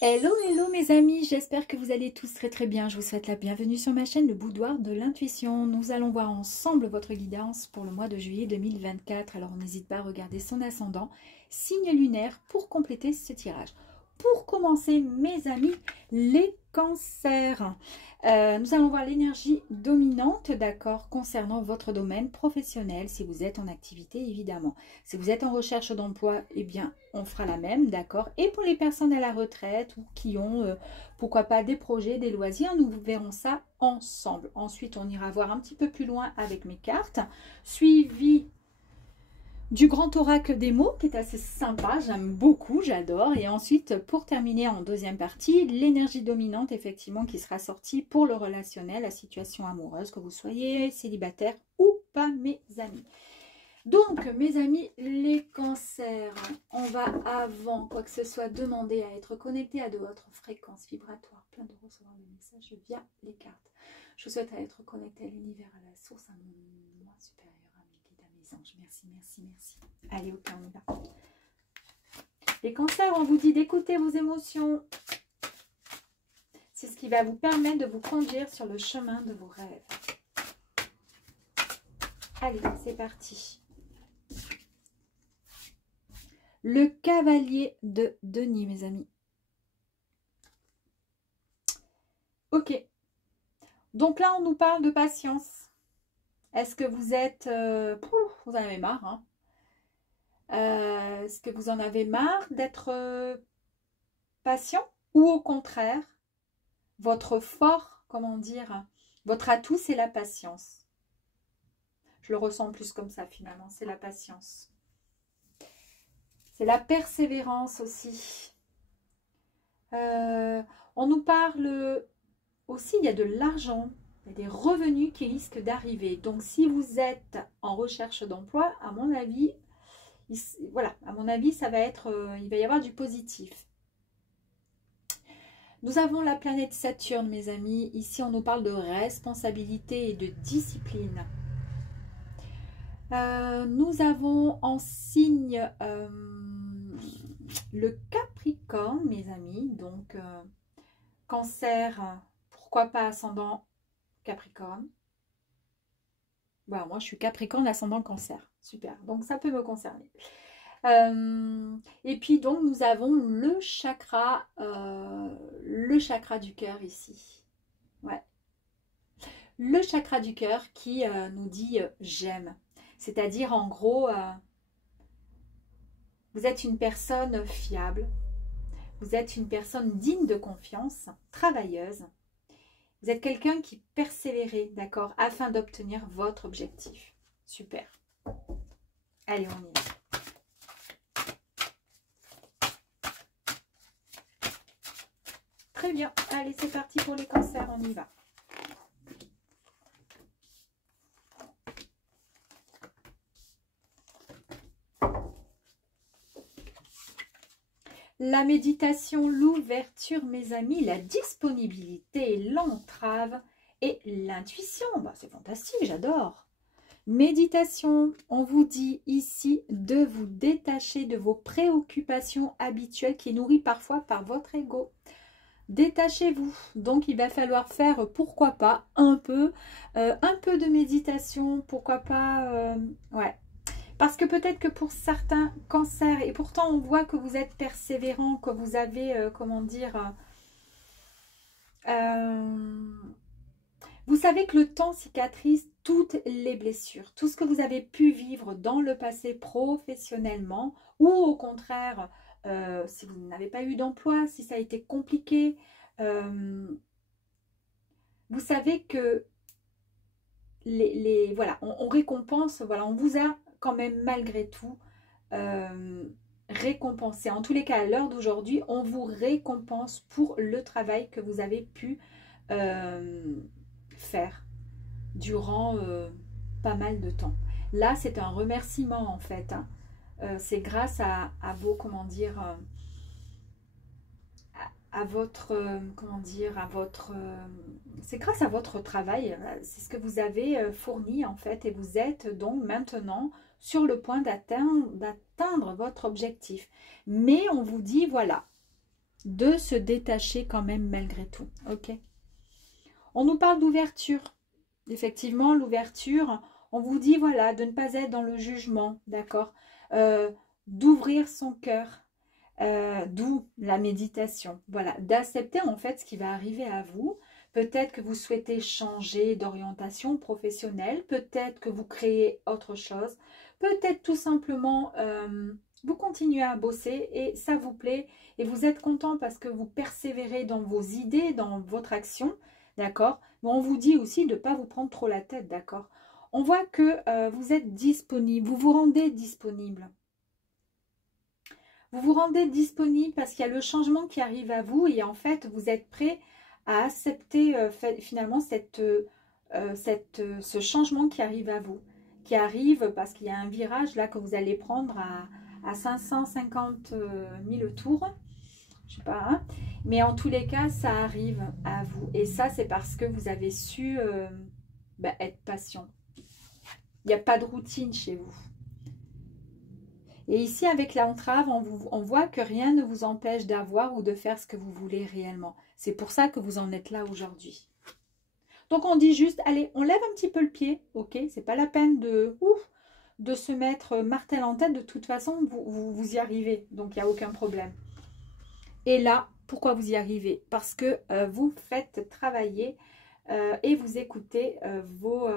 Hello, hello mes amis, j'espère que vous allez tous très bien. Je vous souhaite la bienvenue sur ma chaîne, le Boudoir de l'Intuition. Nous allons voir ensemble votre guidance pour le mois de juillet 2024. Alors n'hésite pas à regarder son ascendant, signe lunaire pour compléter ce tirage. Pour commencer mes amis, les cancers. Nous allons voir l'énergie dominante, d'accord, concernant votre domaine professionnel, si vous êtes en activité évidemment. Si vous êtes en recherche d'emploi, eh bien, on fera la même, d'accord. Et pour les personnes à la retraite ou qui ont, pourquoi pas, des projets, des loisirs, nous verrons ça ensemble. Ensuite, on ira voir un petit peu plus loin avec mes cartes, suivi du grand oracle des mots qui est assez sympa, j'aime beaucoup, j'adore. Et ensuite, pour terminer en deuxième partie, l'énergie dominante effectivement qui sera sortie pour le relationnel, la situation amoureuse, que vous soyez célibataire ou pas mes amis. Donc mes amis, les cancers, on va avant quoi que ce soit demander à être connecté à de votre fréquence vibratoire, plein de recevoir des messages via les cartes. Je souhaite être connecté à l'univers, à la source, à mon moi supérieur, à mes guides, à mes anges. Merci, merci, merci. Allez, ok, on y va. Les cancers, on vous dit d'écouter vos émotions. C'est ce qui va vous permettre de vous conduire sur le chemin de vos rêves. Allez, c'est parti. Le cavalier de Denis, mes amis. Ok. Donc là, on nous parle de patience. Est-ce que vous êtes... vous en avez marre, hein? Est-ce que vous en avez marre d'être patient? Ou au contraire, votre fort, comment dire, votre atout, c'est la patience. Je le ressens plus comme ça, finalement. C'est la patience. C'est la persévérance aussi. On nous parle aussi, il y a de l'argent, il y a des revenus qui risquent d'arriver. Donc, si vous êtes en recherche d'emploi, à mon avis, voilà, à mon avis, ça va être, il va y avoir du positif. Nous avons la planète Saturne, mes amis. Ici, on nous parle de responsabilité et de discipline. Nous avons en signe le Capricorne, mes amis. Donc, Cancer, pourquoi pas ascendant Capricorne. Voilà, moi, je suis Capricorne, ascendant Cancer. Super, donc ça peut me concerner. Et puis, donc, nous avons le chakra du cœur ici. Ouais. Le chakra du cœur qui nous dit j'aime. C'est-à-dire, en gros, vous êtes une personne fiable, vous êtes une personne digne de confiance, travailleuse. Vous êtes quelqu'un qui persévère, d'accord, afin d'obtenir votre objectif. Super. Allez, on y va. Très bien. Allez, c'est parti pour les cancers, on y va. La méditation, l'ouverture, mes amis, la disponibilité, l'entrave et l'intuition. Bah, c'est fantastique, j'adore. Méditation, on vous dit ici de vous détacher de vos préoccupations habituelles qui nourrissent parfois par votre ego. Détachez-vous. Donc, il va falloir faire, pourquoi pas, un peu de méditation, pourquoi pas, ouais. Parce que peut-être que pour certains cancers, et pourtant on voit que vous êtes persévérant, que vous avez, comment dire, vous savez que le temps cicatrise toutes les blessures, tout ce que vous avez pu vivre dans le passé professionnellement, ou au contraire, si vous n'avez pas eu d'emploi, si ça a été compliqué, vous savez que voilà, on récompense, voilà, on vous a quand même malgré tout récompensé. En tous les cas, à l'heure d'aujourd'hui, on vous récompense pour le travail que vous avez pu faire durant pas mal de temps. Là, c'est un remerciement en fait. Hein. C'est grâce à vos, comment dire, à votre, comment dire, c'est grâce à votre travail, c'est ce que vous avez fourni en fait, et vous êtes donc maintenant sur le point d'atteindre votre objectif. Mais on vous dit, voilà, de se détacher quand même malgré tout. Ok. On nous parle d'ouverture. Effectivement, l'ouverture, on vous dit, voilà, de ne pas être dans le jugement, d'accord, d'ouvrir son cœur, d'où la méditation. Voilà, d'accepter en fait ce qui va arriver à vous. Peut-être que vous souhaitez changer d'orientation professionnelle, peut-être que vous créez autre chose, peut-être tout simplement vous continuez à bosser et ça vous plaît et vous êtes content parce que vous persévérez dans vos idées, dans votre action, d'accord? Mais on vous dit aussi de ne pas vous prendre trop la tête, d'accord? On voit que vous êtes disponible, vous vous rendez disponible. Vous vous rendez disponible parce qu'il y a le changement qui arrive à vous et en fait, vous êtes prêt à accepter finalement ce changement qui arrive à vous. Qui arrive parce qu'il y a un virage là que vous allez prendre à 550 000 tours. Je sais pas, hein, mais en tous les cas, ça arrive à vous. Et ça, c'est parce que vous avez su être patient. Il n'y a pas de routine chez vous. Et ici, avec l'entrave, on voit que rien ne vous empêche d'avoir ou de faire ce que vous voulez réellement. C'est pour ça que vous en êtes là aujourd'hui. Donc, on dit juste, allez, on lève un petit peu le pied, ok? C'est pas la peine de se mettre martel en tête. De toute façon, vous y arrivez, donc il n'y a aucun problème. Et là, pourquoi vous y arrivez? Parce que vous faites travailler et vous écoutez vos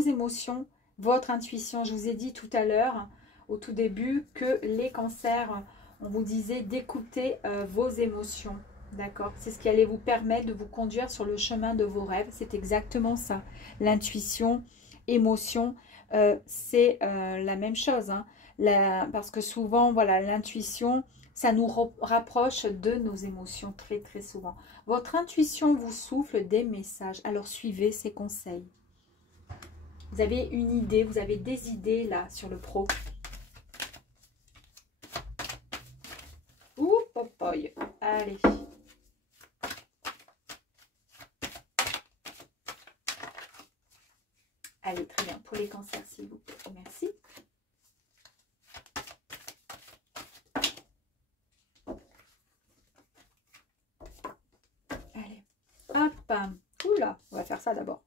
émotions, votre intuition. Je vous ai dit tout à l'heure, au tout début, que les cancers, on vous disait d'écouter vos émotions. D'accord? C'est ce qui allait vous permettre de vous conduire sur le chemin de vos rêves. C'est exactement ça. L'intuition, émotion, c'est la même chose. Hein. Parce que souvent, voilà, l'intuition, ça nous rapproche de nos émotions très, très souvent. Votre intuition vous souffle des messages. Alors, suivez ces conseils. Vous avez une idée, vous avez des idées là sur le pro. Ouh, popoy. Allez. Allez, très bien. Pour les cancers, s'il vous plaît. Merci. Allez. Hop. Oula, on va faire ça d'abord.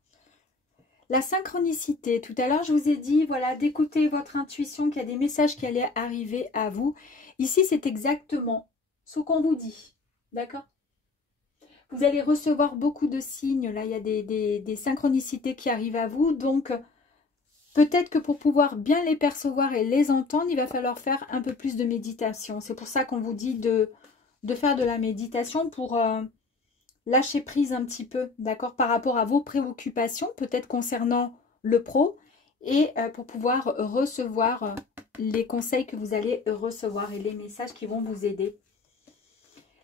La synchronicité. Tout à l'heure, je vous ai dit, voilà, d'écouter votre intuition, qu'il y a des messages qui allaient arriver à vous. Ici, c'est exactement ce qu'on vous dit. D'accord? Vous allez recevoir beaucoup de signes. Là, il y a des synchronicités qui arrivent à vous. Donc, peut-être que pour pouvoir bien les percevoir et les entendre, il va falloir faire un peu plus de méditation. C'est pour ça qu'on vous dit de faire de la méditation pour lâcher prise un petit peu, d'accord, par rapport à vos préoccupations, peut-être concernant le pro, et pour pouvoir recevoir les conseils que vous allez recevoir et les messages qui vont vous aider.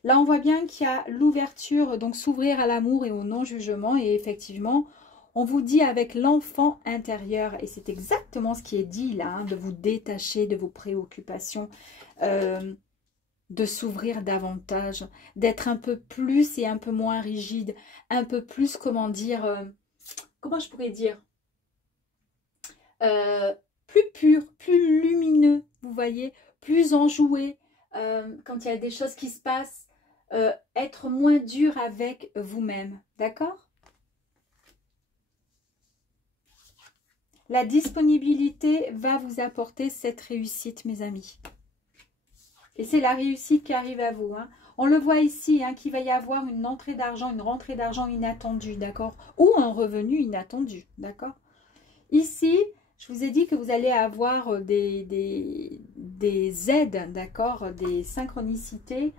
Là, on voit bien qu'il y a l'ouverture, donc s'ouvrir à l'amour et au non-jugement. Et effectivement, on vous dit avec l'enfant intérieur, et c'est exactement ce qui est dit là, hein, de vous détacher de vos préoccupations, de s'ouvrir davantage, d'être un peu plus et un peu moins rigide, un peu plus, comment dire, comment je pourrais dire, plus pur, plus lumineux, vous voyez, plus enjoué, quand il y a des choses qui se passent, être moins dur avec vous-même, d'accord? La disponibilité va vous apporter cette réussite, mes amis. Et c'est la réussite qui arrive à vous. Hein. On le voit ici, hein, qu'il va y avoir une entrée d'argent, une rentrée d'argent inattendue, d'accord? Ou un revenu inattendu, d'accord? Ici, je vous ai dit que vous allez avoir des aides, d'accord? Des synchronicités.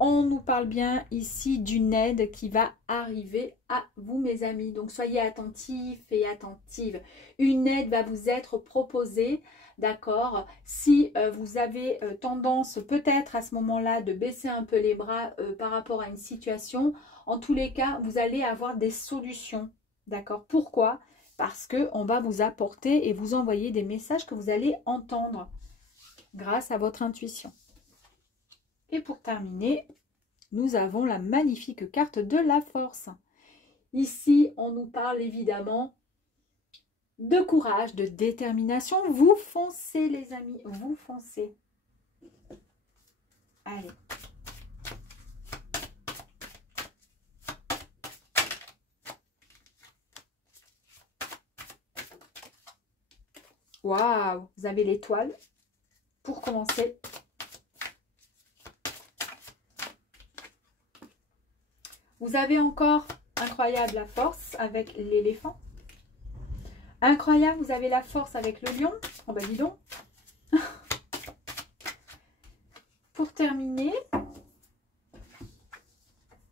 On nous parle bien ici d'une aide qui va arriver à vous, mes amis. Donc, soyez attentifs et attentives. Une aide va vous être proposée, d'accord? Si vous avez tendance peut-être à ce moment-là de baisser un peu les bras par rapport à une situation, en tous les cas, vous allez avoir des solutions, d'accord? Pourquoi? Parce qu'on va vous apporter et vous envoyer des messages que vous allez entendre grâce à votre intuition. Et pour terminer, nous avons la magnifique carte de la force. Ici, on nous parle évidemment de courage, de détermination. Vous foncez, les amis, vous foncez. Allez. Waouh, vous avez l'étoile. Pour commencer, vous avez encore, incroyable, la force avec l'éléphant. Incroyable, vous avez la force avec le lion. Oh bah dis donc. Pour terminer.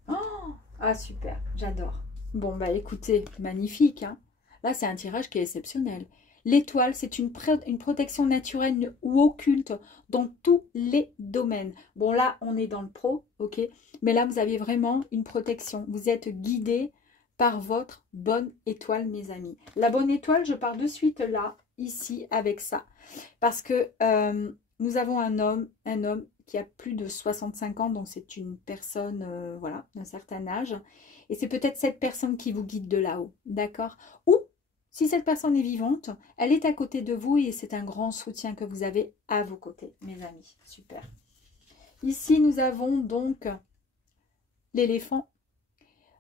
Oh, ah super, j'adore. Bon bah écoutez, magnifique. Hein. Là c'est un tirage qui est exceptionnel. L'étoile, c'est une protection naturelle ou occulte dans tous les domaines. Bon là, on est dans le pro, ok. Mais là, vous avez vraiment une protection. Vous êtes guidé par votre bonne étoile, mes amis. La bonne étoile, je pars de suite là, ici, avec ça. Parce que nous avons un homme qui a plus de 65 ans, donc c'est une personne, voilà, d'un certain âge. Et c'est peut-être cette personne qui vous guide de là-haut, d'accord? Ou, si cette personne est vivante, elle est à côté de vous et c'est un grand soutien que vous avez à vos côtés, mes amis. Super. Ici, nous avons donc l'éléphant.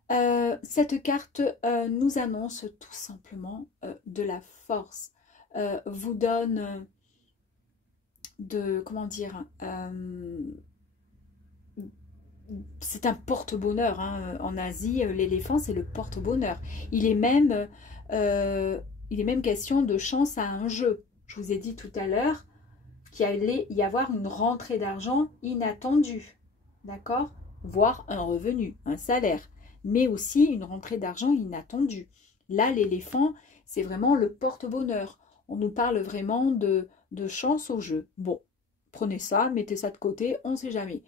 Cette carte nous annonce tout simplement de la force, vous donne comment dire, c'est un porte-bonheur. Hein. En Asie, l'éléphant, c'est le porte-bonheur. Il est même question de chance à un jeu. Je vous ai dit tout à l'heure qu'il allait y avoir une rentrée d'argent inattendue. D'accord? Voire un revenu, un salaire. Mais aussi une rentrée d'argent inattendue. Là, l'éléphant, c'est vraiment le porte-bonheur. On nous parle vraiment de chance au jeu. Bon, prenez ça, mettez ça de côté, on ne sait jamais.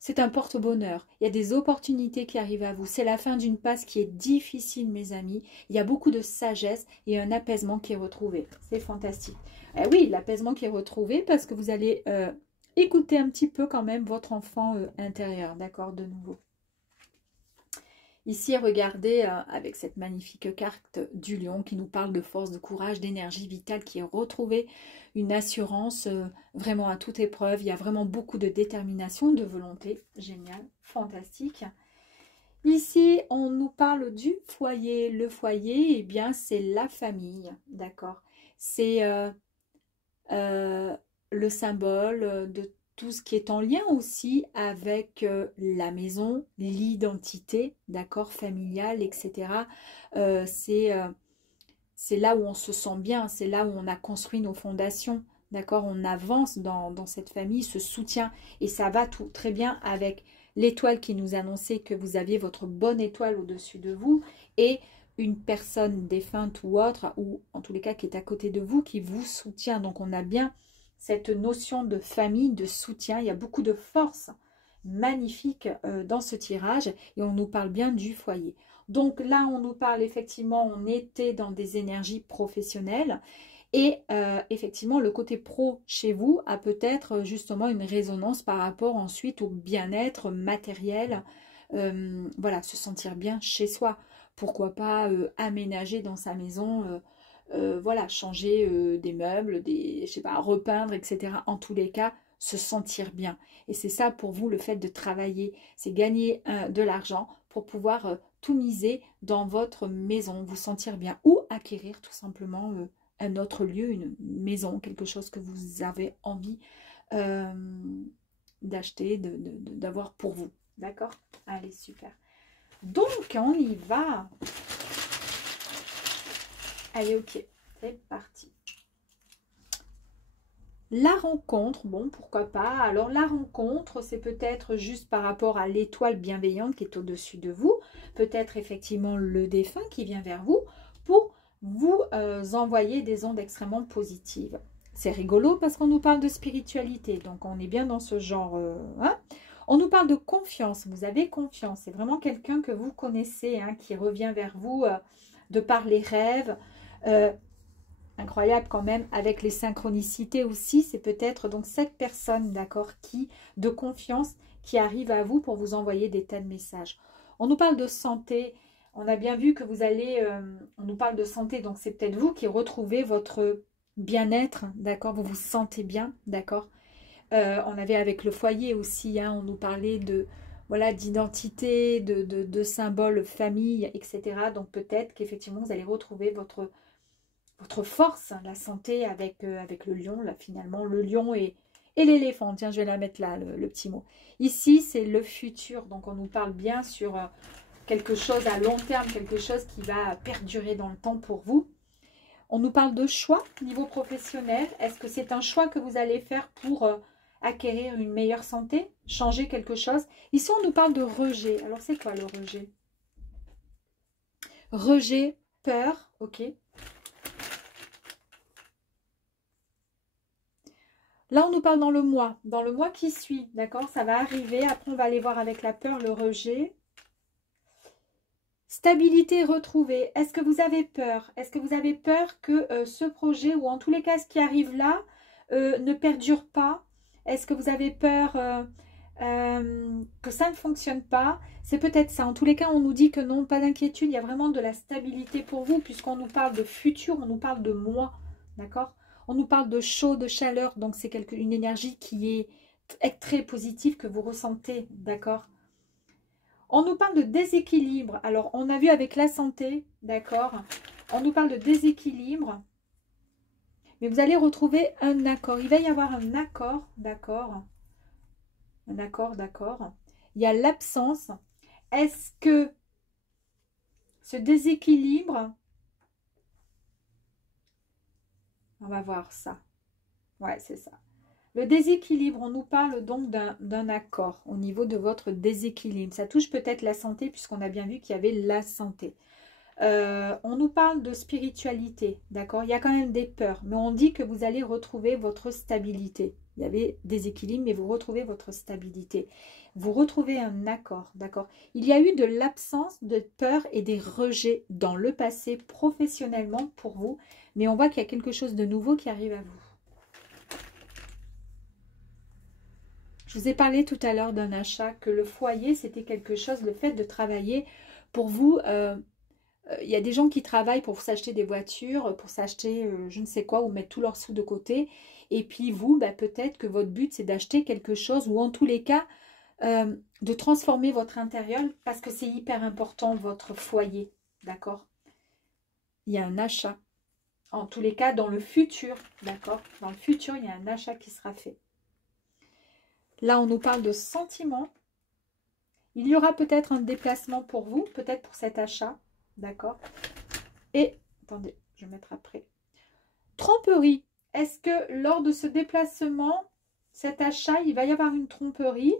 C'est un porte-bonheur. Il y a des opportunités qui arrivent à vous. C'est la fin d'une passe qui est difficile, mes amis. Il y a beaucoup de sagesse et un apaisement qui est retrouvé. C'est fantastique. Eh oui, l'apaisement qui est retrouvé parce que vous allez écouter un petit peu quand même votre enfant intérieur. D'accord, de nouveau. Ici, regardez avec cette magnifique carte du lion qui nous parle de force, de courage, d'énergie vitale qui est retrouvée, une assurance vraiment à toute épreuve. Il y a vraiment beaucoup de détermination, de volonté. Génial, fantastique. Ici, on nous parle du foyer. Le foyer, eh bien, c'est la famille, d'accord? C'est le symbole de tout ce qui est en lien aussi avec la maison, l'identité, d'accord, familiale, etc. C'est là où on se sent bien, c'est là où on a construit nos fondations, d'accord, on avance dans cette famille, ce soutien, et ça va tout très bien avec l'étoile qui nous annonçait que vous aviez votre bonne étoile au-dessus de vous, et une personne défunte ou autre, ou en tous les cas qui est à côté de vous, qui vous soutient. Donc on a bien cette notion de famille, de soutien. Il y a beaucoup de force magnifique dans ce tirage et on nous parle bien du foyer. Donc là, on nous parle effectivement, on était dans des énergies professionnelles et effectivement, le côté pro chez vous a peut-être justement une résonance par rapport ensuite au bien-être matériel. Voilà, se sentir bien chez soi. Pourquoi pas aménager dans sa maison voilà, changer des meubles, je sais pas, repeindre, etc. En tous les cas, se sentir bien. Et c'est ça pour vous le fait de travailler, c'est gagner de l'argent pour pouvoir tout miser dans votre maison, vous sentir bien ou acquérir tout simplement un autre lieu, une maison, quelque chose que vous avez envie d'acheter, d'avoir pour vous. D'accord? Allez, super. Donc, on y va. Allez, ok, c'est parti. La rencontre, bon, pourquoi pas. Alors, la rencontre, c'est peut-être juste par rapport à l'étoile bienveillante qui est au-dessus de vous. Peut-être effectivement le défunt qui vient vers vous pour vous envoyer des ondes extrêmement positives. C'est rigolo parce qu'on nous parle de spiritualité. Donc, on est bien dans ce genre. Hein. On nous parle de confiance. Vous avez confiance. C'est vraiment quelqu'un que vous connaissez hein, qui revient vers vous de par les rêves. Incroyable quand même avec les synchronicités aussi, c'est peut-être donc cette personne, d'accord, qui de confiance qui arrive à vous pour vous envoyer des tas de messages. On nous parle de santé, on a bien vu que vous allez, on nous parle de santé, donc c'est peut-être vous qui retrouvez votre bien-être, d'accord, vous vous sentez bien, d'accord. On avait avec le foyer aussi, hein, on nous parlait de voilà d'identité, de symboles famille, etc. Donc peut-être qu'effectivement vous allez retrouver votre votre force, la santé avec, avec le lion, là finalement, le lion et l'éléphant. Tiens, je vais la mettre là, le petit mot. Ici, c'est le futur, donc on nous parle bien sur quelque chose à long terme, quelque chose qui va perdurer dans le temps pour vous. On nous parle de choix niveau professionnel. Est-ce que c'est un choix que vous allez faire pour acquérir une meilleure santé, changer quelque chose? Ici, on nous parle de rejet. Alors, c'est quoi le rejet? Rejet, peur, ok. Là, on nous parle dans le mois qui suit, d'accord? Ça va arriver. Après, on va aller voir avec la peur, le rejet. Stabilité retrouvée. Est-ce que vous avez peur? Est-ce que vous avez peur que ce projet, ou en tous les cas, ce qui arrive là, ne perdure pas? Est-ce que vous avez peur que ça ne fonctionne pas? C'est peut-être ça. En tous les cas, on nous dit que non, pas d'inquiétude. Il y a vraiment de la stabilité pour vous, puisqu'on nous parle de futur, on nous parle de moi, d'accord? On nous parle de chaud, de chaleur, donc c'est une énergie qui est très positive que vous ressentez, d'accord? On nous parle de déséquilibre. Alors, on a vu avec la santé, d'accord? On nous parle de déséquilibre. Mais vous allez retrouver un accord. Il va y avoir un accord, d'accord? Un accord, d'accord. Il y a l'absence. Est-ce que ce déséquilibre... On va voir ça. Ouais, c'est ça. Le déséquilibre, on nous parle donc d'un accord au niveau de votre déséquilibre. Ça touche peut-être la santé puisqu'on a bien vu qu'il y avait la santé. On nous parle de spiritualité, d'accord? Il y a quand même des peurs, mais on dit que vous allez retrouver votre stabilité. Il y avait des équilibres, mais vous retrouvez votre stabilité. Vous retrouvez un accord, d'accord? Il y a eu de l'absence de peur et des rejets dans le passé professionnellement pour vous, mais on voit qu'il y a quelque chose de nouveau qui arrive à vous. Je vous ai parlé tout à l'heure d'un achat, que le foyer, c'était quelque chose, le fait de travailler pour vous. Il y a des gens qui travaillent pour s'acheter des voitures, pour s'acheter je ne sais quoi, ou mettre tous leurs sous de côté. Et puis vous, bah, peut-être que votre but, c'est d'acheter quelque chose, ou en tous les cas, de transformer votre intérieur, parce que c'est hyper important, votre foyer. D'accord? Il y a un achat. En tous les cas, dans le futur, d'accord? Dans le futur, il y a un achat qui sera fait. Là, on nous parle de sentiments. Il y aura peut-être un déplacement pour vous, peut-être pour cet achat. D'accord? Et, attendez, je vais mettre après. Tromperie. Est-ce que lors de ce déplacement, cet achat, il va y avoir une tromperie?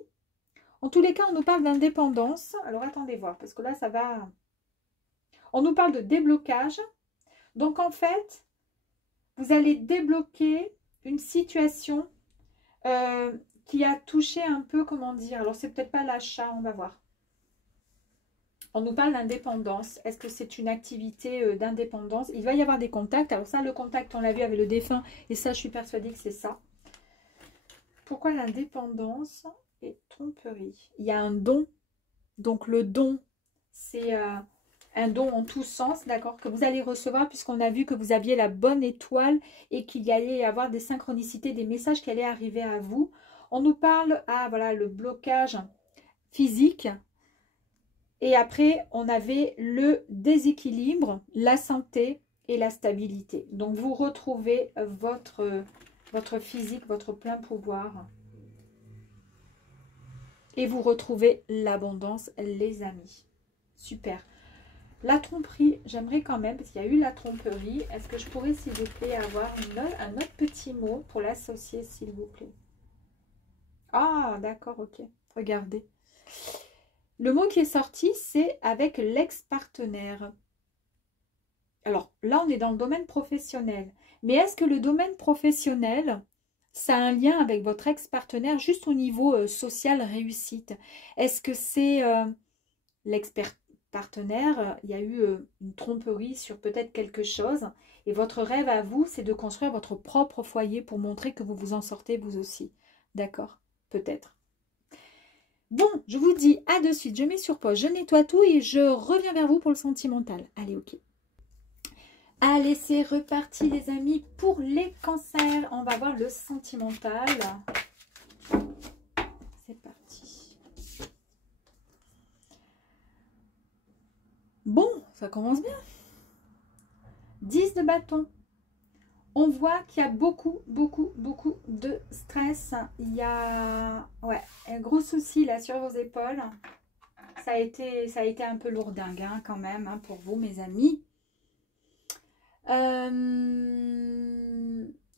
En tous les cas, on nous parle d'indépendance. Alors, attendez voir, parce que là, ça va... On nous parle de déblocage. Donc, en fait, vous allez débloquer une situation qui a touché un peu, comment dire, alors c'est peut-être pas l'achat, on va voir. On nous parle d'indépendance. Est-ce que c'est une activité d'indépendance? Il va y avoir des contacts. Alors ça, le contact, on l'a vu avec le défunt, et ça, je suis persuadée que c'est ça. Pourquoi l'indépendance et tromperie? Il y a un don. Donc le don, c'est un don en tous sens, d'accord, que vous allez recevoir, puisqu'on a vu que vous aviez la bonne étoile et qu'il y allait y avoir des synchronicités, des messages qui allaient arriver à vous. On nous parle, voilà, le blocage physique. Et après, on avait le déséquilibre, la santé et la stabilité. Donc, vous retrouvez votre physique, votre plein pouvoir. Et vous retrouvez l'abondance, les amis. Super. La tromperie, j'aimerais quand même, parce qu'il y a eu la tromperie. Est-ce que je pourrais, s'il vous plaît, avoir un autre petit mot pour l'associer, s'il vous plaît? Ah, d'accord, ok. Regardez. Le mot qui est sorti, c'est avec l'ex-partenaire. Alors là, on est dans le domaine professionnel. Mais est-ce que le domaine professionnel, ça a un lien avec votre ex-partenaire juste au niveau social, réussite? Est-ce que c'est l'ex-partenaire, il y a eu une tromperie sur peut-être quelque chose, et votre rêve à vous, c'est de construire votre propre foyer pour montrer que vous vous en sortez vous aussi. D'accord? Peut-être. Bon, je vous dis à de suite, je mets sur pause, je nettoie tout et je reviens vers vous pour le sentimental. Allez, ok. Allez, c'est reparti les amis pour les cancers. On va voir le sentimental. C'est parti. Bon, ça commence bien. 10 de bâton. On voit qu'il y a beaucoup de stress. Il y a un gros souci là sur vos épaules. Ça a été un peu lourdingue hein, quand même hein, pour vous, mes amis.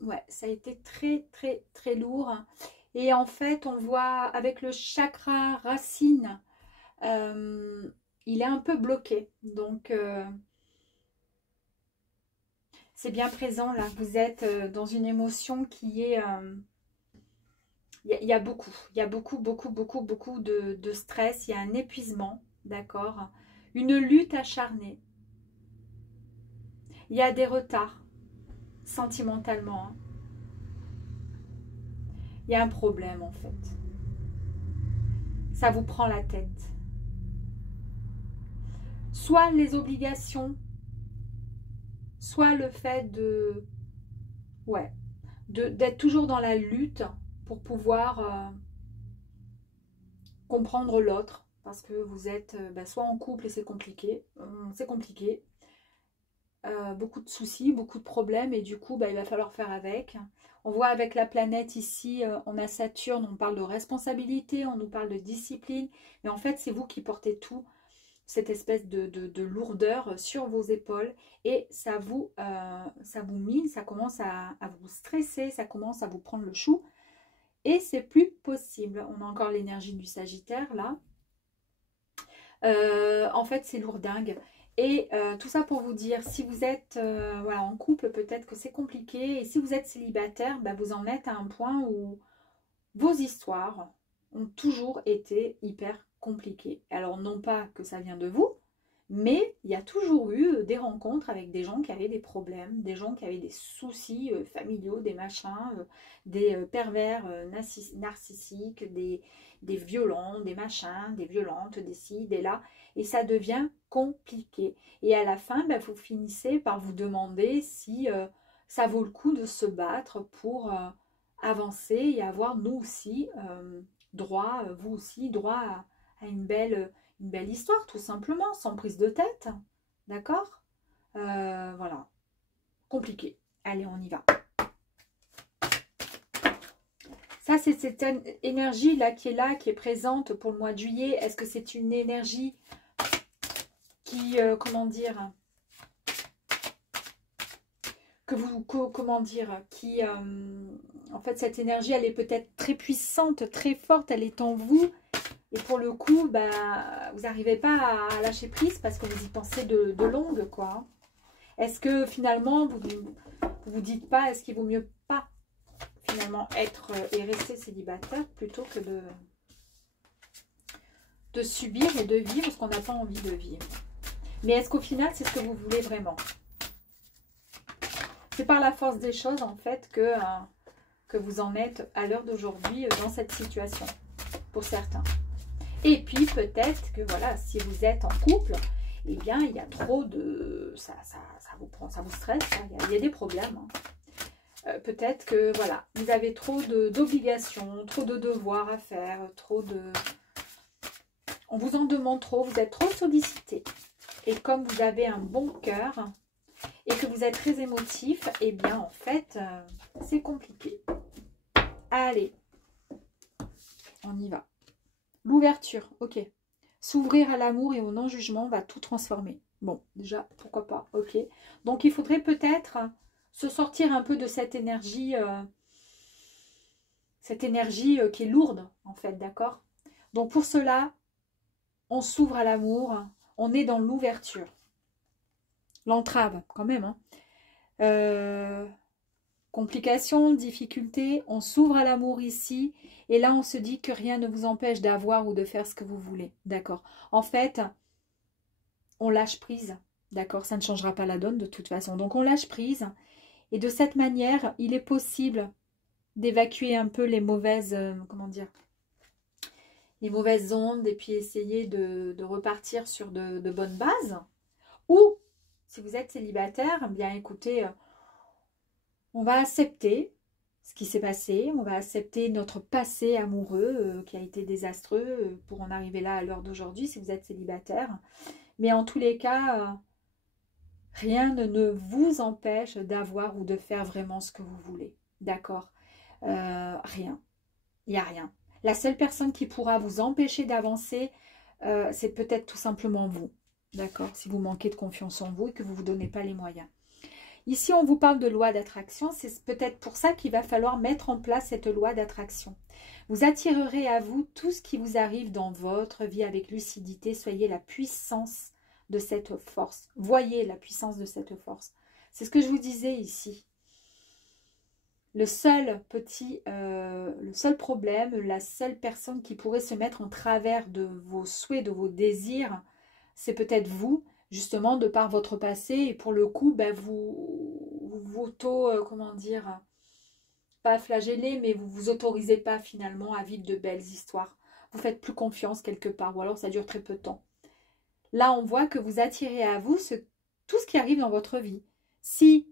Ouais, ça a été très lourd. Et en fait, on voit avec le chakra racine, il est un peu bloqué. Donc, c'est bien présent là. Vous êtes dans une émotion qui est... il y a beaucoup de stress. Il y a un épuisement, d'accord? Une lutte acharnée. Il y a des retards, sentimentalement. Hein. Il y a un problème, en fait. Ça vous prend la tête. Soit les obligations, soit le fait de... Ouais, d'être toujours dans la lutte pour pouvoir comprendre l'autre. Parce que vous êtes soit en couple et c'est compliqué. Beaucoup de soucis, beaucoup de problèmes et du coup il va falloir faire avec. On voit avec la planète ici, on a Saturne, on parle de responsabilité, on nous parle de discipline, mais en fait c'est vous qui portez tout, cette espèce de lourdeur sur vos épaules et ça vous mine, ça commence à vous stresser, ça commence à vous prendre le chou et c'est plus possible. On a encore l'énergie du Sagittaire là. En fait c'est lourdingue. Et tout ça pour vous dire, si vous êtes en couple, peut-être que c'est compliqué. Et si vous êtes célibataire, vous en êtes à un point où vos histoires ont toujours été hyper compliquées. Alors non pas que ça vient de vous, mais il y a toujours eu des rencontres avec des gens qui avaient des problèmes, des gens qui avaient des soucis familiaux, des machins, des pervers narcissiques, des violents, des machins, des violentes, des ci, des là. Et ça devient compliqué. Et à la fin, vous finissez par vous demander si ça vaut le coup de se battre pour avancer et avoir nous aussi droit, vous aussi, droit à une belle histoire, tout simplement, sans prise de tête. D'accord voilà. Compliqué. Allez, on y va. Ça, c'est cette énergie-là, qui est présente pour le mois de juillet. Est-ce que c'est une énergie qui, comment dire, qui, en fait, cette énergie, elle est peut-être très puissante, très forte, elle est en vous. Et pour le coup, vous n'arrivez pas à lâcher prise parce que vous y pensez de longue, quoi. Est-ce que finalement, vous vous dites pas, est-ce qu'il vaut mieux pas finalement être et rester célibataire plutôt que de subir et de vivre ce qu'on n'a pas envie de vivre? Mais est-ce qu'au final, c'est ce que vous voulez vraiment? C'est par la force des choses, en fait, que vous en êtes à l'heure d'aujourd'hui dans cette situation, pour certains. Et puis, peut-être que, voilà, si vous êtes en couple, eh bien, il y a trop de... Ça vous stresse, il y a des problèmes. Hein. Peut-être que, voilà, vous avez trop d'obligations, trop de devoirs à faire, trop de... On vous en demande trop, vous êtes trop sollicité. Et comme vous avez un bon cœur et que vous êtes très émotif, eh bien, en fait, c'est compliqué. Allez, on y va. L'ouverture, ok. S'ouvrir à l'amour et au non-jugement va tout transformer. Bon, déjà, pourquoi pas, ok. Donc, il faudrait peut-être se sortir un peu de cette énergie qui est lourde, en fait, d'accord? Donc, pour cela, on s'ouvre à l'amour, on est dans l'ouverture. L'entrave, quand même. Hein. Complications, difficultés, on s'ouvre à l'amour ici. Et là, on se dit que rien ne vous empêche d'avoir ou de faire ce que vous voulez. D'accord. En fait, on lâche prise. D'accord. Ça ne changera pas la donne de toute façon. Donc, on lâche prise. Et de cette manière, il est possible d'évacuer un peu les mauvaises... comment dire, les mauvaises ondes. Et puis essayer de repartir sur de bonnes bases. Ou, si vous êtes célibataire, bien écoutez, on va accepter ce qui s'est passé, on va accepter notre passé amoureux qui a été désastreux pour en arriver là à l'heure d'aujourd'hui si vous êtes célibataire. Mais en tous les cas, Rien ne vous empêche d'avoir ou de faire vraiment ce que vous voulez. D'accord? Rien. Il n'y a rien. La seule personne qui pourra vous empêcher d'avancer, c'est peut-être tout simplement vous. D'accord? Si vous manquez de confiance en vous et que vous ne vous donnez pas les moyens. Ici, on vous parle de loi d'attraction. C'est peut-être pour ça qu'il va falloir mettre en place cette loi d'attraction. Vous attirerez à vous tout ce qui vous arrive dans votre vie avec lucidité. Soyez la puissance de cette force. Voyez la puissance de cette force. C'est ce que je vous disais ici. Le seul problème, la seule personne qui pourrait se mettre en travers de vos souhaits, de vos désirs, c'est peut-être vous, justement, de par votre passé. Et pour le coup, ben, comment dire, pas flageller, mais vous vous autorisez pas finalement à vivre de belles histoires. Vous faites plus confiance quelque part, ou alors ça dure très peu de temps. Là, on voit que vous attirez à vous tout ce qui arrive dans votre vie. Si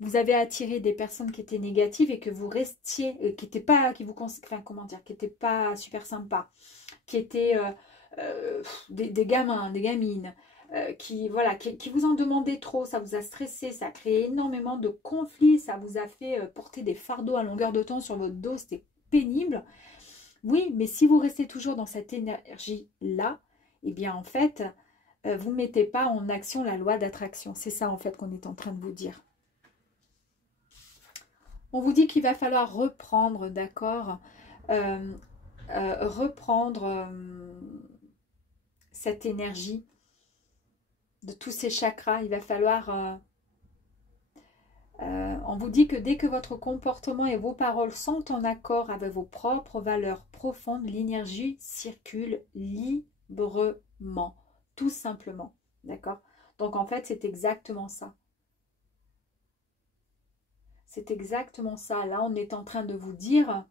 vous avez attiré des personnes qui étaient négatives et que vous restiez, qui n'étaient pas, qui n'étaient pas super sympas, qui étaient des gamins, des gamines, qui vous en demandaient trop, ça vous a stressé, ça a créé énormément de conflits, ça vous a fait porter des fardeaux à longueur de temps sur votre dos, c'était pénible. Oui, mais si vous restez toujours dans cette énergie-là, eh bien en fait, vous ne mettez pas en action la loi d'attraction. C'est ça en fait qu'on est en train de vous dire. On vous dit qu'il va falloir reprendre, d'accord, reprendre cette énergie de tous ces chakras. Il va falloir... on vous dit que dès que votre comportement et vos paroles sont en accord avec vos propres valeurs profondes, l'énergie circule librement, tout simplement, d'accord? Donc en fait, c'est exactement ça. C'est exactement ça. Là, on est en train de vous dire,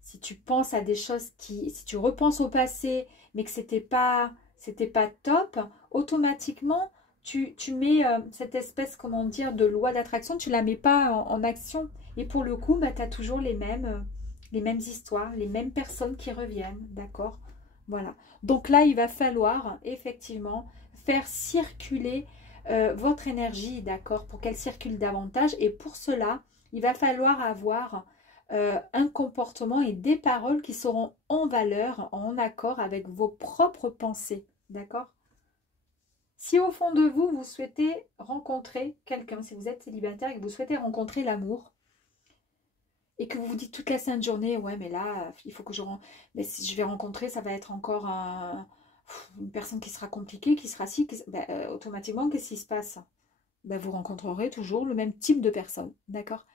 si tu penses à des choses si tu repenses au passé, mais que c'était pas top, automatiquement, tu mets cette espèce, comment dire, de loi d'attraction, tu la mets pas en action. Et pour le coup, bah, tu as toujours les mêmes histoires, les mêmes personnes qui reviennent, d'accord? Voilà. Donc là, il va falloir effectivement faire circuler votre énergie, d'accord, pour qu'elle circule davantage. Et pour cela, il va falloir avoir un comportement et des paroles qui seront en valeur, en accord avec vos propres pensées, d'accord? Si au fond de vous, vous souhaitez rencontrer quelqu'un, si vous êtes célibataire et que vous souhaitez rencontrer l'amour, et que vous vous dites toute la sainte journée, ouais, mais là, il faut que mais si je vais rencontrer, ça va être encore une personne qui sera compliquée, qui sera automatiquement, qu'est-ce qui se passe? Ben, vous rencontrerez toujours le même type de personne, d'accord?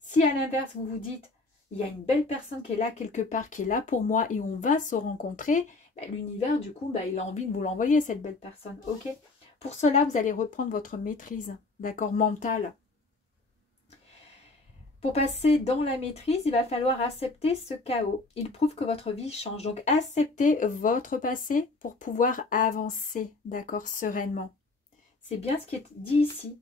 Si à l'inverse, vous vous dites, il y a une belle personne qui est là quelque part, qui est là pour moi, et on va se rencontrer, ben, l'univers, du coup, ben, il a envie de vous l'envoyer, cette belle personne, ok? Pour cela, vous allez reprendre votre maîtrise, d'accord, mentale. Pour passer dans la maîtrise, il va falloir accepter ce chaos. Il prouve que votre vie change. Donc, acceptez votre passé pour pouvoir avancer, d'accord, sereinement. C'est bien ce qui est dit ici.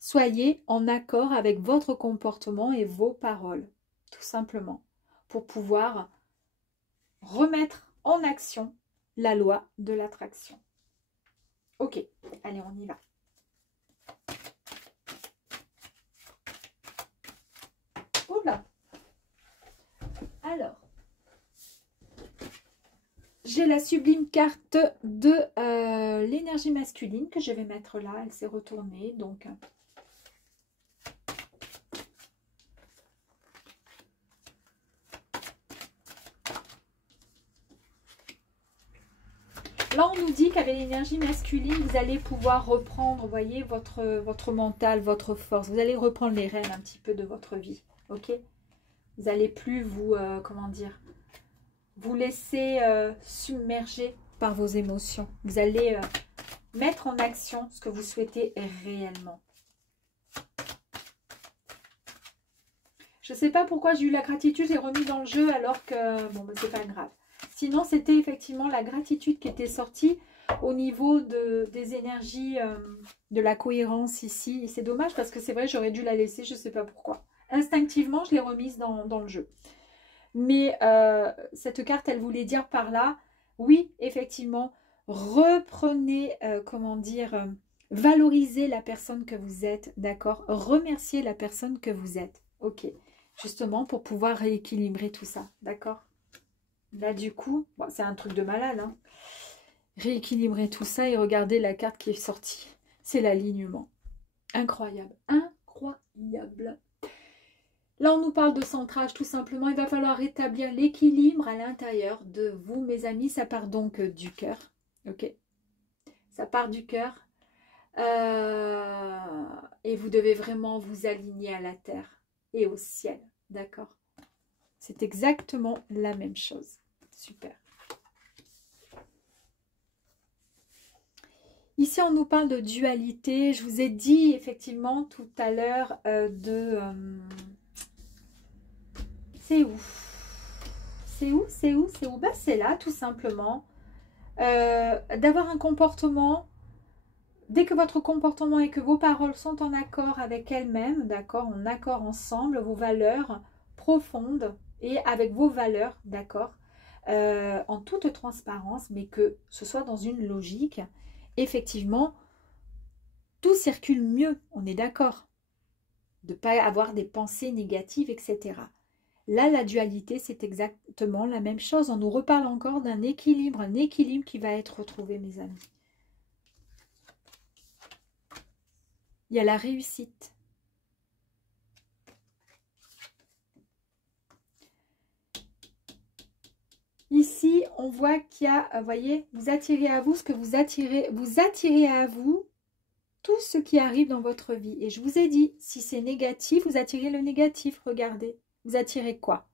Soyez en accord avec votre comportement et vos paroles, tout simplement, pour pouvoir remettre en action la loi de l'attraction. Ok, allez, on y va. Oula. Alors, j'ai la sublime carte de l'énergie masculine que je vais mettre là. Elle s'est retournée, donc... Là, on nous dit qu'avec l'énergie masculine, vous allez pouvoir reprendre, vous voyez, votre mental, votre force. Vous allez reprendre les rênes un petit peu de votre vie, ok? Vous n'allez plus vous, comment dire, vous laisser submerger par vos émotions. Vous allez mettre en action ce que vous souhaitez réellement. Je ne sais pas pourquoi j'ai eu la gratitude, j'ai remis dans le jeu alors que, bon, ben, c'est pas grave. Sinon, c'était effectivement la gratitude qui était sortie au niveau des énergies, de la cohérence ici. Et c'est dommage parce que c'est vrai, j'aurais dû la laisser, je ne sais pas pourquoi. Instinctivement, je l'ai remise dans le jeu. Mais cette carte, elle voulait dire par là, oui, effectivement, reprenez, comment dire, valorisez la personne que vous êtes, d'accord? Remerciez la personne que vous êtes, ok? Justement, pour pouvoir rééquilibrer tout ça, d'accord? Là, du coup, bon, c'est un truc de malade, hein? Rééquilibrer tout ça et regardez la carte qui est sortie. C'est l'alignement. Incroyable, incroyable. Là, on nous parle de centrage, tout simplement. Il va falloir rétablir l'équilibre à l'intérieur de vous, mes amis. Ça part donc du cœur, ok? Ça part du cœur. Et vous devez vraiment vous aligner à la terre et au ciel, d'accord? C'est exactement la même chose. Super. Ici, on nous parle de dualité. Je vous ai dit effectivement tout à l'heure c'est où? C'est où? C'est où? C'est où? Ben, c'est là, tout simplement. D'avoir un comportement, dès que votre comportement et que vos paroles sont en accord avec elles-mêmes, d'accord, en accord ensemble, vos valeurs profondes et avec vos valeurs, d'accord, en toute transparence, mais que ce soit dans une logique, effectivement, tout circule mieux, on est d'accord, de ne pas avoir des pensées négatives, etc. Là, la dualité, c'est exactement la même chose. On nous reparle encore d'un équilibre, un équilibre qui va être retrouvé, mes amis. Il y a la réussite. Ici, on voit qu'il y a, vous voyez, vous attirez à vous ce que vous attirez à vous tout ce qui arrive dans votre vie. Et je vous ai dit, si c'est négatif, vous attirez le négatif. Regardez, vous attirez quoi?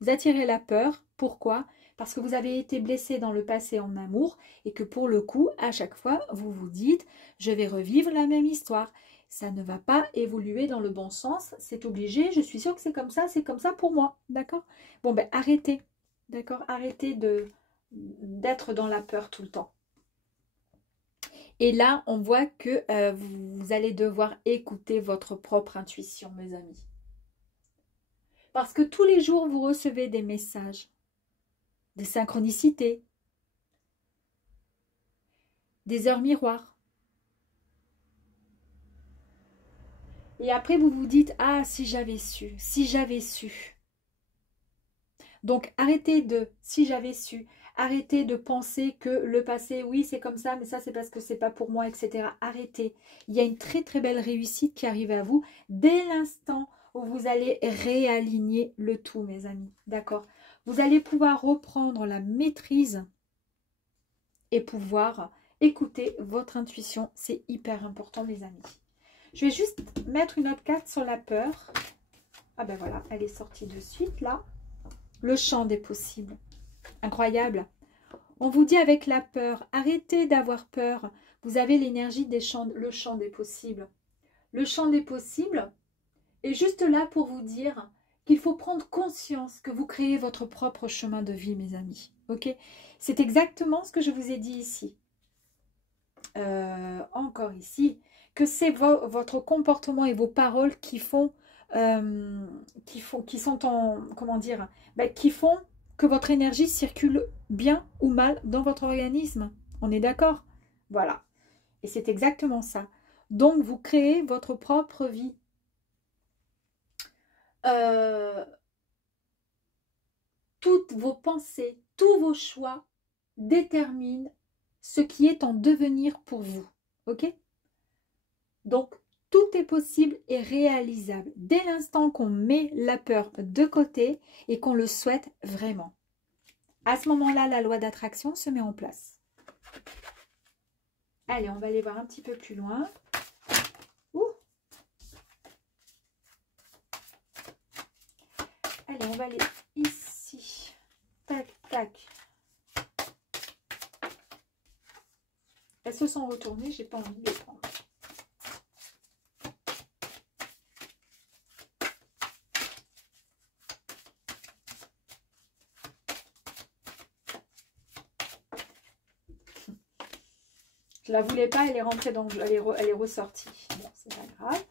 Vous attirez la peur. Pourquoi? Parce que vous avez été blessé dans le passé en amour et que pour le coup, à chaque fois, vous vous dites, je vais revivre la même histoire. Ça ne va pas évoluer dans le bon sens, c'est obligé, je suis sûre que c'est comme ça pour moi, d'accord? Bon, ben arrêtez, d'accord? Arrêtez d'être dans la peur tout le temps. Et là, on voit que vous allez devoir écouter votre propre intuition, mes amis. Parce que tous les jours, vous recevez des messages, des synchronicités, des heures miroirs. Et après, vous vous dites, ah, si j'avais su, si j'avais su. Donc, arrêtez de, si j'avais su, arrêtez de penser que le passé, oui, c'est comme ça, mais ça, c'est parce que c'est pas pour moi, etc. Arrêtez. Il y a une très, très belle réussite qui arrive à vous dès l'instant où vous allez réaligner le tout, mes amis. D'accord? Vous allez pouvoir reprendre la maîtrise et pouvoir écouter votre intuition. C'est hyper important, mes amis. Je vais juste mettre une autre carte sur la peur. Ah ben voilà, elle est sortie de suite là. Le champ des possibles. Incroyable. On vous dit avec la peur, arrêtez d'avoir peur. Vous avez l'énergie des champs, le champ des possibles. Le champ des possibles est juste là pour vous dire qu'il faut prendre conscience que vous créez votre propre chemin de vie, mes amis. Ok? C'est exactement ce que je vous ai dit ici. Encore ici, que c'est votre comportement et vos paroles qui font, qui sont en, comment dire, qui font que votre énergie circule bien ou mal dans votre organisme. On est d'accord? Voilà. Et c'est exactement ça. Donc, vous créez votre propre vie. Toutes vos pensées, tous vos choix déterminent ce qui est en devenir pour vous. Ok? Donc, tout est possible et réalisable dès l'instant qu'on met la peur de côté et qu'on le souhaite vraiment. À ce moment-là, la loi d'attraction se met en place. Allez, on va aller voir un petit peu plus loin. Ouh. Allez, on va aller ici. Tac, tac. Elles se sont retournées, j'ai pas envie de les prendre. Je la voulais pas, elle est rentrée dans le, elle est ressortie. Bon, c'est pas grave.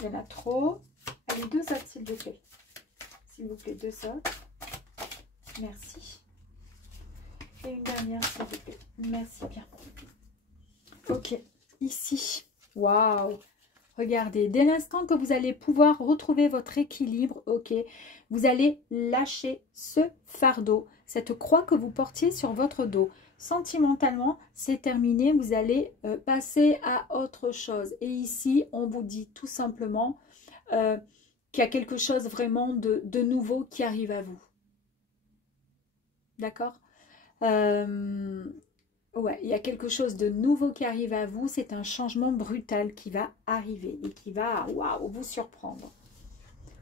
Il y en a trop. Allez, 2 autres, s'il vous plaît. S'il vous plaît, 2 autres. Merci. Et une dernière, s'il vous plaît. Merci bien. Ok, ici. Waouh! Regardez, dès l'instant que vous allez pouvoir retrouver votre équilibre, ok, vous allez lâcher ce fardeau, cette croix que vous portiez sur votre dos. Sentimentalement, c'est terminé, vous allez passer à autre chose. Et ici, on vous dit tout simplement qu'il y a quelque chose vraiment de nouveau qui arrive à vous. D'accord? Ouais, il y a quelque chose de nouveau qui arrive à vous. C'est un changement brutal qui va arriver et qui va, waouh, vous surprendre.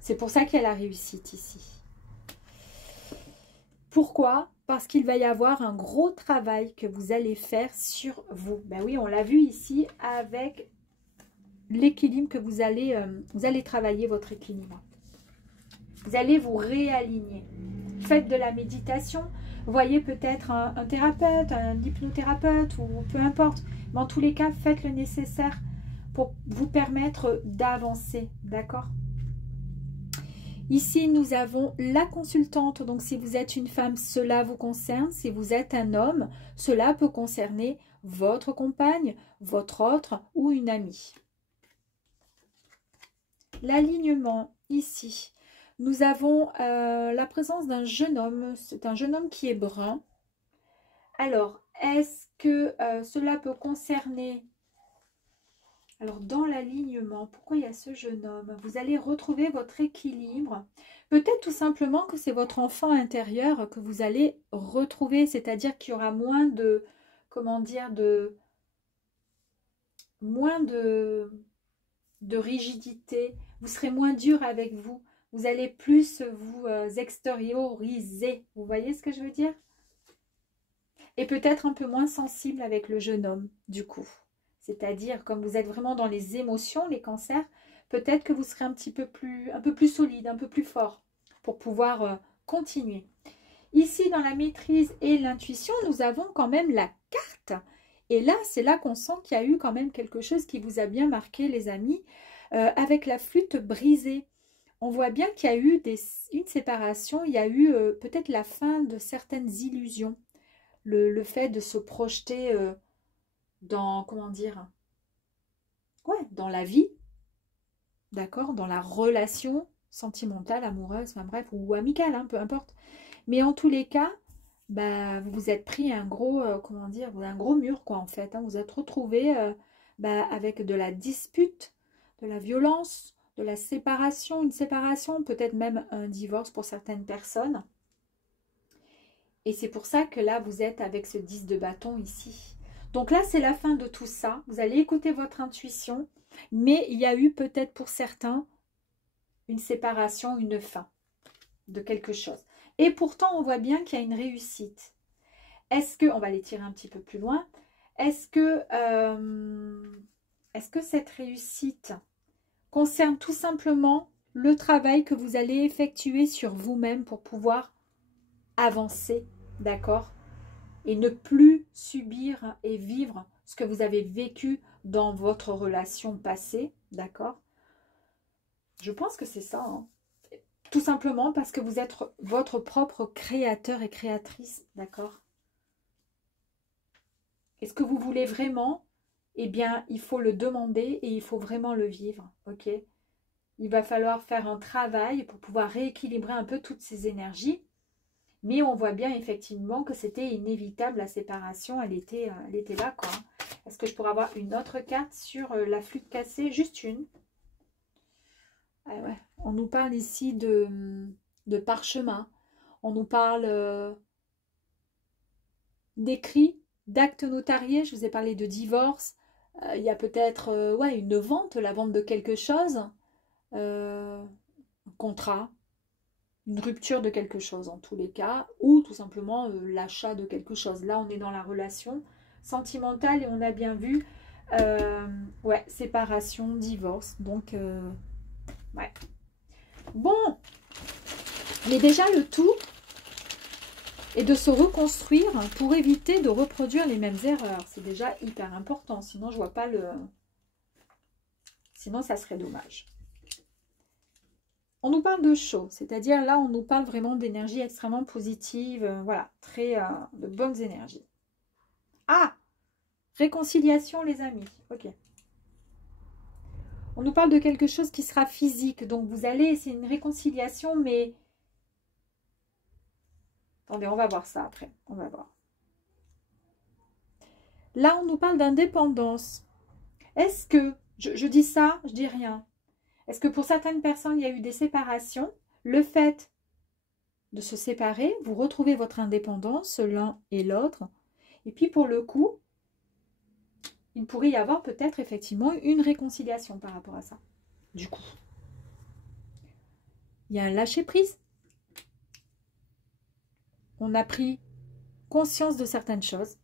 C'est pour ça qu'il y a la réussite ici. Pourquoi? Parce qu'il va y avoir un gros travail que vous allez faire sur vous. Ben oui, on l'a vu ici avec l'équilibre que vous allez travailler votre équilibre. Vous allez vous réaligner. Faites de la méditation. Voyez peut-être un thérapeute, un hypnothérapeute ou peu importe. Mais en tous les cas, faites le nécessaire pour vous permettre d'avancer. D'accord? Ici, nous avons la consultante. Donc, si vous êtes une femme, cela vous concerne. Si vous êtes un homme, cela peut concerner votre compagne, votre autre ou une amie. L'alignement ici. Nous avons la présence d'un jeune homme. C'est un jeune homme qui est brun. Alors, est-ce que cela peut concerner... Alors, dans l'alignement, pourquoi il y a ce jeune homme? Vous allez retrouver votre équilibre. Peut-être tout simplement que c'est votre enfant intérieur que vous allez retrouver. C'est-à-dire qu'il y aura moins de... Comment dire? Moins de rigidité. Vous serez moins dur avec vous. Vous allez plus vous extérioriser. Vous voyez ce que je veux dire? Et peut-être un peu moins sensible avec le jeune homme, du coup. C'est-à-dire, comme vous êtes vraiment dans les émotions, les cancers, peut-être que vous serez un peu plus solide, un peu plus fort pour pouvoir continuer. Ici, dans la maîtrise et l'intuition, nous avons quand même la carte. Et là, c'est là qu'on sent qu'il y a eu quand même quelque chose qui vous a bien marqué, les amis, avec la flûte brisée. On voit bien qu'il y a eu une séparation, il y a eu peut-être la fin de certaines illusions. Le fait de se projeter dans, comment dire, ouais, dans la vie, d'accord, dans la relation sentimentale, amoureuse, enfin bref, ou amicale, hein, peu importe. Mais en tous les cas, bah, vous vous êtes pris un gros, comment dire, un gros mur, quoi, en fait. Hein. Vous êtes retrouvé avec de la dispute, de la violence, de la séparation, une séparation, peut-être même un divorce pour certaines personnes. Et c'est pour ça que là, vous êtes avec ce 10 de bâton ici. Donc là, c'est la fin de tout ça. Vous allez écouter votre intuition. Mais il y a eu peut-être pour certains une séparation, une fin de quelque chose. Et pourtant, on voit bien qu'il y a une réussite. Est-ce que, on va les tirer un petit peu plus loin, est-ce que cette réussite concerne tout simplement le travail que vous allez effectuer sur vous-même pour pouvoir avancer, d'accord? Et ne plus subir et vivre ce que vous avez vécu dans votre relation passée, d'accord? Je pense que c'est ça, hein. Tout simplement parce que vous êtes votre propre créateur et créatrice, d'accord? Est-ce que vous voulez vraiment? Eh bien, il faut le demander et il faut vraiment le vivre, ok? Il va falloir faire un travail pour pouvoir rééquilibrer un peu toutes ces énergies. Mais on voit bien effectivement que c'était inévitable, la séparation, elle était là, quoi. Est-ce que je pourrais avoir une autre carte sur la flûte cassée? Juste une. Ah ouais. On nous parle ici de parchemin. On nous parle d'écrits, d'actes notariés. Je vous ai parlé de divorce. Il y a peut-être ouais, une vente, la vente de quelque chose. Un contrat. Une rupture de quelque chose en tous les cas, ou tout simplement l'achat de quelque chose. Là, on est dans la relation sentimentale et on a bien vu, ouais, séparation, divorce. Donc, ouais. Bon, mais déjà le tout est de se reconstruire pour éviter de reproduire les mêmes erreurs. C'est déjà hyper important, sinon je vois pas le... Sinon, ça serait dommage. On nous parle de chaud, c'est-à-dire là, on nous parle vraiment d'énergie extrêmement positive, voilà, très de bonnes énergies. Ah, réconciliation, les amis, ok. On nous parle de quelque chose qui sera physique, donc vous allez, c'est une réconciliation, mais... Attendez, on va voir ça après, on va voir. Là, on nous parle d'indépendance. Est-ce que, je dis ça, je dis rien. Est-ce que pour certaines personnes, il y a eu des séparations? Le fait de se séparer, vous retrouvez votre indépendance, l'un et l'autre. Et puis pour le coup, il pourrait y avoir peut-être effectivement une réconciliation par rapport à ça. Du coup, il y a un lâcher-prise. On a pris conscience de certaines choses.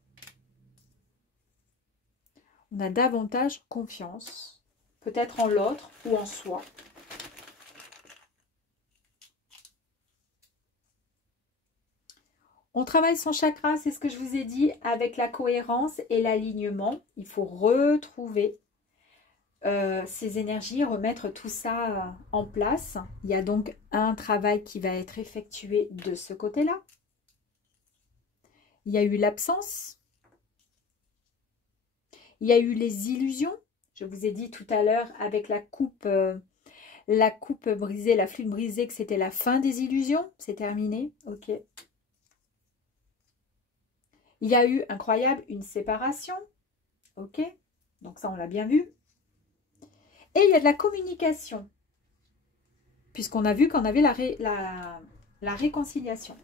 On a davantage confiance, peut-être en l'autre ou en soi. On travaille son chakra, c'est ce que je vous ai dit, avec la cohérence et l'alignement. Il faut retrouver ces énergies, remettre tout ça en place. Il y a donc un travail qui va être effectué de ce côté-là. Il y a eu l'absence. Il y a eu les illusions. Je vous ai dit tout à l'heure avec la coupe brisée, la flûte brisée, que c'était la fin des illusions. C'est terminé. Ok. Il y a eu, incroyable, une séparation. Ok. Donc ça, on l'a bien vu. Et il y a de la communication. Puisqu'on a vu qu'on avait la réconciliation.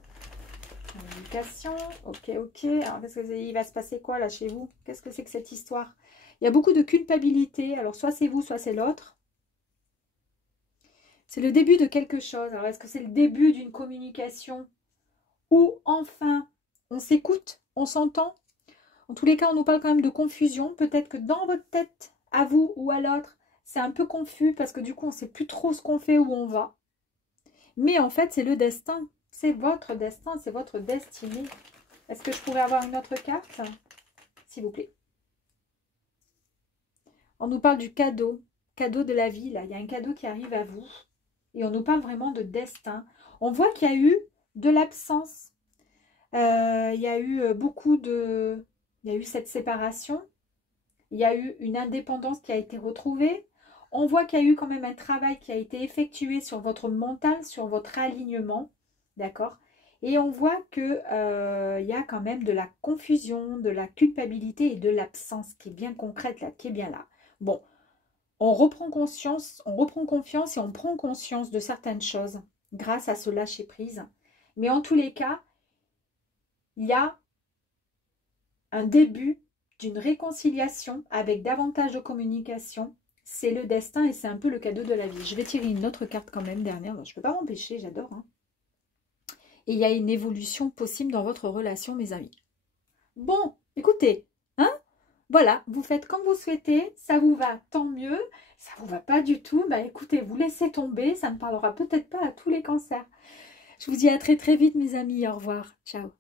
Communication, ok, ok. Alors, il va se passer quoi là chez vous? Qu'est-ce que c'est que cette histoire? Il y a beaucoup de culpabilité. Alors, soit c'est vous, soit c'est l'autre. C'est le début de quelque chose. Alors, est-ce que c'est le début d'une communication ou enfin, on s'écoute, on s'entend? En tous les cas, on nous parle quand même de confusion. Peut-être que dans votre tête, à vous ou à l'autre, c'est un peu confus parce que du coup, on ne sait plus trop ce qu'on fait, où on va. Mais en fait, c'est le destin. C'est votre destin, c'est votre destinée. Est-ce que je pourrais avoir une autre carte? S'il vous plaît. On nous parle du cadeau. Cadeau de la vie, là. Il y a un cadeau qui arrive à vous. Et on nous parle vraiment de destin. On voit qu'il y a eu de l'absence. Il y a eu beaucoup de... Il y a eu cette séparation. Il y a eu une indépendance qui a été retrouvée. On voit qu'il y a eu quand même un travail qui a été effectué sur votre mental, sur votre alignement. D'accord? Et on voit qu'il y a quand même de la confusion, de la culpabilité et de l'absence qui est bien concrète là, qui est bien là. Bon, on reprend conscience, on reprend confiance et on prend conscience de certaines choses grâce à ce lâcher-prise. Mais en tous les cas, il y a un début d'une réconciliation avec davantage de communication. C'est le destin et c'est un peu le cadeau de la vie. Je vais tirer une autre carte quand même, dernière. Je ne peux pas m'empêcher, j'adore. Hein. Et il y a une évolution possible dans votre relation, mes amis. Bon, écoutez, hein, voilà, vous faites comme vous souhaitez, ça vous va, tant mieux. Ça vous va pas du tout, bah écoutez, vous laissez tomber, ça ne parlera peut-être pas à tous les cancers. Je vous dis à très très vite, mes amis, au revoir, ciao.